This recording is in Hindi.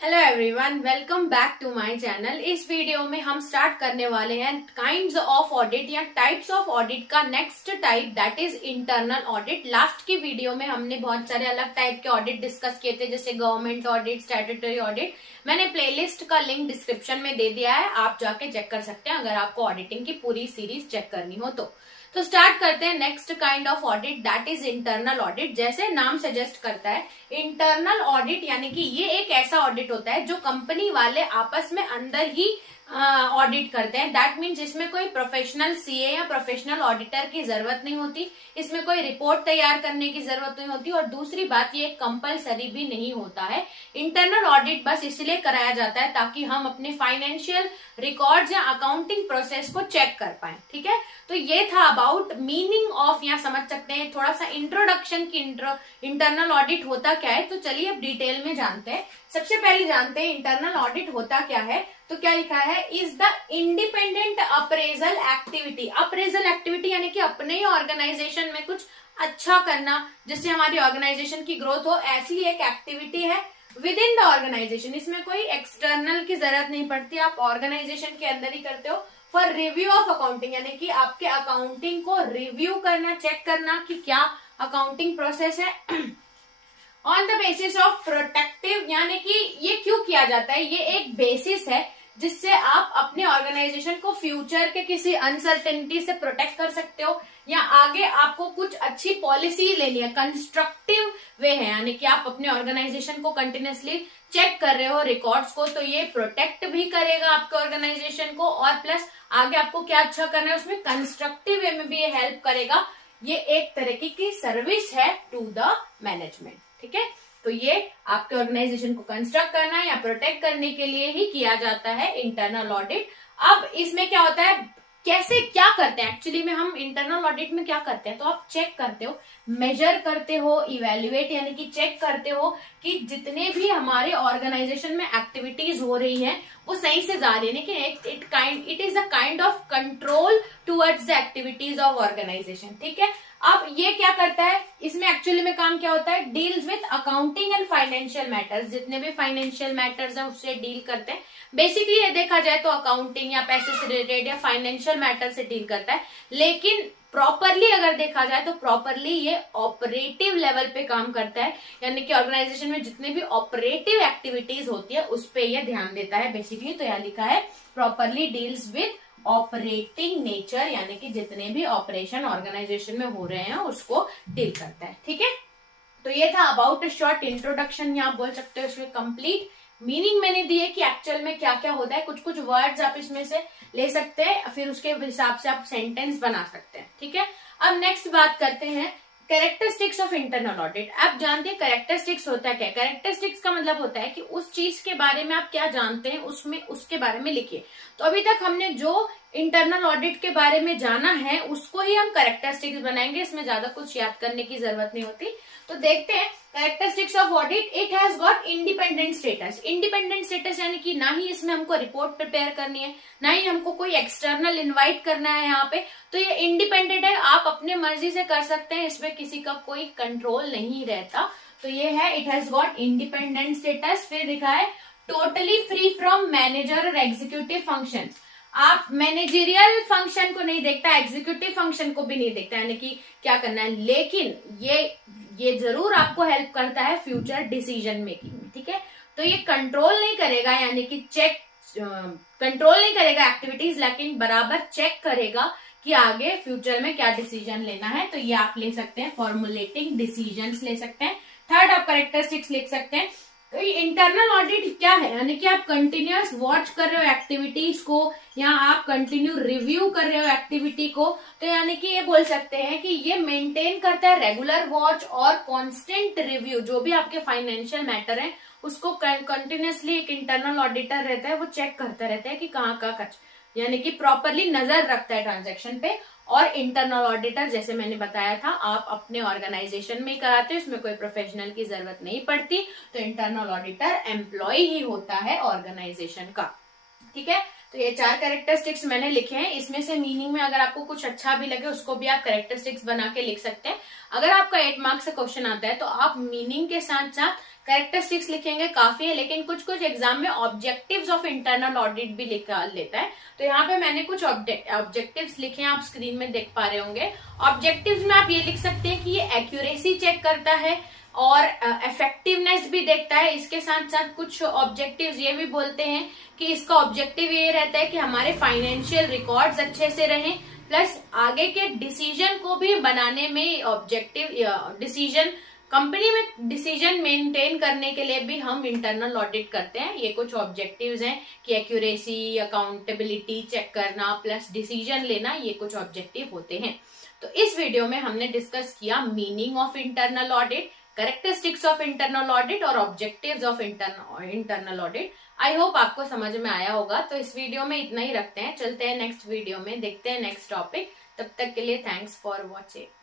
Hello everyone, welcome back to my channel. इस वीडियो में हम स्टार्ट करने वाले हैं काइंड्स ऑफ ऑडिट या टाइप्स ऑफ ऑडिट का next type, that is internal audit. Last की वीडियो में हमने बहुत सारे अलग टाइप के ऑडिट डिस्कस किए थे, जैसे गवर्नमेंट ऑडिट, स्टैट्यूटरी ऑडिट। मैंने प्लेलिस्ट का लिंक डिस्क्रिप्शन में दे दिया है, आप जाके चेक कर सकते हैं अगर आपको ऑडिटिंग की पूरी सीरीज चेक करनी हो तो स्टार्ट करते हैं next kind of audit, that is internal audit. जैसे नाम सजेस्ट करता है, इंटरनल ऑडिट यानी कि ये एक ऐसा ऑडिट होता है जो कंपनी वाले आपस में अंदर ही ऑडिट करते हैं। दैट मीन्स इसमें कोई प्रोफेशनल सीए या प्रोफेशनल ऑडिटर की जरूरत नहीं होती, इसमें कोई रिपोर्ट तैयार करने की जरूरत नहीं होती, और दूसरी बात ये कंपलसरी भी नहीं होता है। इंटरनल ऑडिट बस इसलिए कराया जाता है ताकि हम अपने फाइनेंशियल रिकॉर्ड्स या अकाउंटिंग प्रोसेस को चेक कर पाए। ठीक है, तो ये था अबाउट मीनिंग ऑफ, या समझ सकते हैं थोड़ा सा इंट्रोडक्शन की इंटरनल ऑडिट होता क्या है। तो चलिए अब डिटेल में जानते हैं। सबसे पहले जानते हैं इंटरनल ऑडिट होता क्या है। तो क्या लिखा है, is the independent appraisal activity. Appraisal activity यानी कि अपने ही ऑर्गेनाइजेशन में कुछ अच्छा करना, जिससे हमारी ऑर्गेनाइजेशन की ग्रोथ हो, ऐसी एक एक्टिविटी है विद इन द ऑर्गेनाइजेशन। इसमें कोई एक्सटर्नल की जरूरत नहीं पड़ती, आप ऑर्गेनाइजेशन के अंदर ही करते हो। फॉर रिव्यू ऑफ अकाउंटिंग यानी कि आपके अकाउंटिंग को रिव्यू करना, चेक करना कि क्या अकाउंटिंग प्रोसेस है। On the basis of protective यानी कि ये क्यों किया जाता है, ये एक बेसिस है जिससे आप अपने ऑर्गेनाइजेशन को फ्यूचर के किसी अनसर्टेनिटी से प्रोटेक्ट कर सकते हो, या आगे आपको कुछ अच्छी पॉलिसी लेनी है। कंस्ट्रक्टिव वे है यानी कि आप अपने ऑर्गेनाइजेशन को कंटिन्यूसली चेक कर रहे हो रिकॉर्ड्स को, तो ये प्रोटेक्ट भी करेगा आपके ऑर्गेनाइजेशन को, और प्लस आगे आपको क्या अच्छा करना है उसमें कंस्ट्रक्टिव वे में भी ये हेल्प करेगा। ये एक तरीके की सर्विस है टू द मैनेजमेंट। ठीक है, तो ये आपके ऑर्गेनाइजेशन को कंस्ट्रक्ट करना है या प्रोटेक्ट करने के लिए ही किया जाता है इंटरनल ऑडिट। अब इसमें क्या होता है, कैसे क्या करते हैं एक्चुअली में हम इंटरनल ऑडिट में क्या करते हैं, तो आप चेक करते हो, मेजर करते हो, इवेल्युएट यानी कि चेक करते हो कि जितने भी हमारे ऑर्गेनाइजेशन में एक्टिविटीज हो रही हैं वो सही से जा रही है। लेकिन it is a kind of control towards the activities of organisation. ठीक है, अब ये क्या करता है, इसमें एक्चुअली में काम क्या होता है, deals with accounting and financial matters. जितने भी फाइनेंशियल मैटर्स हैं उससे डील करते हैं। बेसिकली ये देखा जाए तो अकाउंटिंग या पैसे से रिलेटेड या फाइनेंशियल मैटर से डील करता है, लेकिन प्रॉपरली अगर देखा जाए तो प्रॉपरली ये ऑपरेटिव लेवल पे काम करता है, यानी कि ऑर्गेनाइजेशन में जितने भी ऑपरेटिव एक्टिविटीज होती है उस पे ये ध्यान देता है बेसिकली। तो यहाँ लिखा है properly deals with operating nature, यानी कि जितने भी ऑपरेशन ऑर्गेनाइजेशन में हो रहे हैं उसको डील करता है। ठीक है, तो ये था अबाउट अ शॉर्ट इंट्रोडक्शन, या आप बोल सकते हो इसमें कंप्लीट मीनिंग मैंने दी है कि एक्चुअल में क्या क्या होता है। कुछ कुछ वर्ड्स आप इसमें से ले सकते हैं, फिर उसके हिसाब से आप सेंटेंस बना सकते हैं। ठीक है, अब नेक्स्ट बात करते हैं कैरेक्टरिस्टिक्स ऑफ इंटरनल ऑडिट। आप जानते हैं कैरेक्टरिस्टिक्स होता क्या है। कैरेक्टरिस्टिक्स का मतलब होता है कि उस चीज के बारे में आप क्या जानते हैं उसमें उसके बारे में लिखिए। तो अभी तक हमने जो इंटरनल ऑडिट के बारे में जाना है उसको ही हम कैरेक्टरिस्टिक्स बनाएंगे, इसमें ज्यादा कुछ याद करने की जरूरत नहीं होती। तो देखते हैं characteristics of audit. It has got independent status. Independent status यानी कि ना ही इसमें हमको रिपोर्ट प्रिपेयर करनी है, ना ही हमको कोई एक्सटर्नल इनवाइट करना है यहाँ पे। तो ये इंडिपेंडेंट है, आप अपने मर्जी से कर सकते हैं, इसमें किसी का कोई कंट्रोल नहीं रहता। तो ये है, it has got independent status. फिर लिखा है टोटली फ्री फ्रॉम मैनेजर और एग्जीक्यूटिव फंक्शंस। आप मैनेजरियल फंक्शन को नहीं देखता, एग्जीक्यूटिव फंक्शन को भी नहीं देखता, यानी कि क्या करना है, लेकिन ये जरूर आपको हेल्प करता है फ्यूचर डिसीजन मेकिंग में। ठीक है, तो ये कंट्रोल नहीं करेगा, यानी कि कंट्रोल नहीं करेगा एक्टिविटीज, लेकिन बराबर चेक करेगा कि आगे फ्यूचर में क्या डिसीजन लेना है। तो ये आप ले सकते हैं, फॉर्मुलेटिंग डिसीजंस ले सकते हैं। थर्ड आप कैरेक्टरिस्टिक्स लिख सकते हैं। तो इंटरनल ऑडिट क्या है, यानी कि आप कंटिन्यूअस वॉच कर रहे हो एक्टिविटीज को, या आप कंटिन्यू रिव्यू कर रहे हो एक्टिविटी को। तो यानी कि ये बोल सकते हैं कि ये मेंटेन करता है रेगुलर वॉच और कांस्टेंट रिव्यू। जो भी आपके फाइनेंशियल मैटर है उसको कंटिन्यूअसली एक इंटरनल ऑडिटर रहता है, वो चेक करता रहता है कि कहाँ कहाँ, यानी कि प्रॉपरली नजर रखता है ट्रांजैक्शन पे। और इंटरनल ऑडिटर जैसे मैंने बताया था आप अपने ऑर्गेनाइजेशन में ही कराते हो, इसमें कोई प्रोफेशनल की जरूरत नहीं पड़ती। तो इंटरनल ऑडिटर एम्प्लॉय ही होता है ऑर्गेनाइजेशन का। ठीक है, तो ये 4 कैरेक्टरिस्टिक्स मैंने लिखे हैं। इसमें से मीनिंग में अगर आपको कुछ अच्छा भी लगे उसको भी आप कैरेक्टरिस्टिक्स बना के लिख सकते हैं। अगर आपका 8 मार्क्स से क्वेश्चन आता है तो आप मीनिंग के साथ साथ कैरेक्टरिस्टिक्स लिखेंगे काफी है, लेकिन कुछ कुछ एग्जाम में ऑब्जेक्टिव्स ऑफ इंटरनल ऑडिट भी निकाल लेता है। तो यहाँ पे मैंने कुछ ऑब्जेक्टिव्स लिखे हैं, आप स्क्रीन में देख पा रहे होंगे। ऑब्जेक्टिव्स में आप ये लिख सकते हैं कि ये एक्यूरेसी चेक करता है और इफेक्टिवनेस भी देखता है। इसके साथ साथ कुछ ऑब्जेक्टिव्स ये भी बोलते हैं कि इसका ऑब्जेक्टिव ये रहता है कि हमारे फाइनेंशियल रिकॉर्ड्स अच्छे से रहें, प्लस आगे के डिसीजन को भी बनाने में ऑब्जेक्टिव डिसीजन, कंपनी में डिसीजन मेंटेन करने के लिए भी हम इंटरनल ऑडिट करते हैं। ये कुछ ऑब्जेक्टिव्स हैं कि एक्यूरेसी, अकाउंटेबिलिटी चेक करना प्लस डिसीजन लेना, ये कुछ ऑब्जेक्टिव होते हैं। तो इस वीडियो में हमने डिस्कस किया meaning of internal audit, characteristics of internal audit और objectives of internal audit. I hope आपको समझ में आया होगा। तो इस वीडियो में इतना ही रखते हैं, चलते हैं नेक्स्ट वीडियो में, देखते हैं नेक्स्ट टॉपिक। तब तक के लिए थैंक्स फॉर वॉचिंग।